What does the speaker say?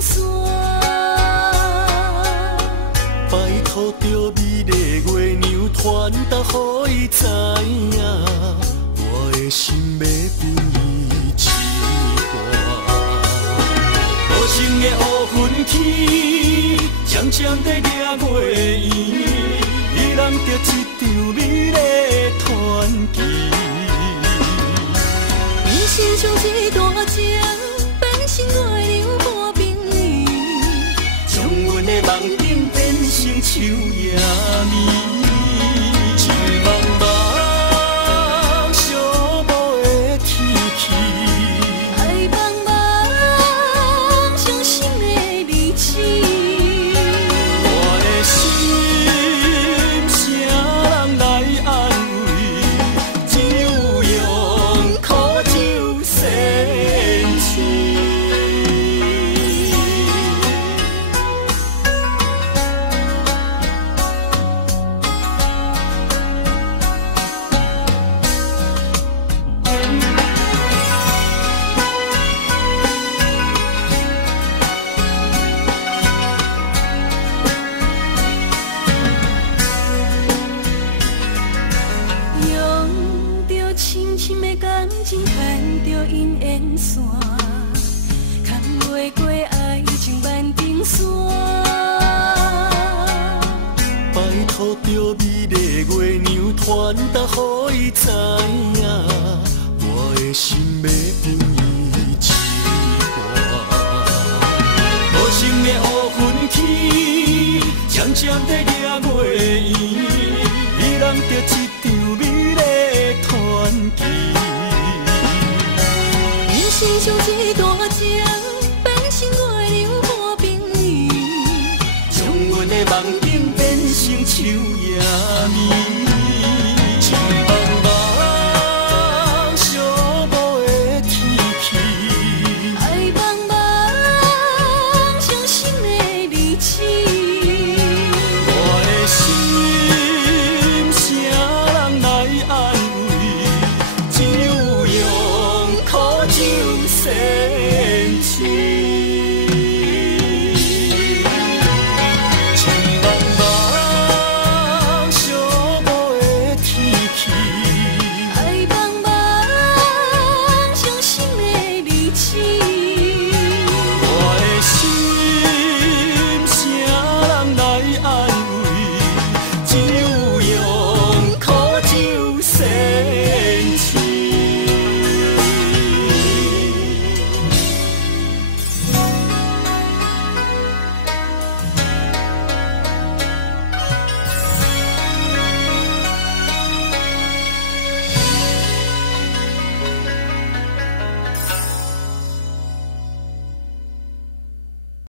线。拜托着美丽月娘传达，予伊知影，我的心要分伊一半。无情的乌云天，渐渐地掠月圆，伊人着一场美丽传奇。人生像一段情，变成月亮半边圆，将阮的梦境变成树叶面。情茫茫，寂寞的天气。爱茫茫，伤心的日子。我的心，谁人来安慰？只有用苦酒洗清。用着深深的感情牵着姻缘线，牵袂过爱情万重山。拜托着美丽月娘传达，予伊知影，我的心要分伊一半。无情的乌云天，渐渐地掠月圆，伊人着一场美丽传奇。人生像一段情，变成月亮半边圆，将阮的梦境变成树叶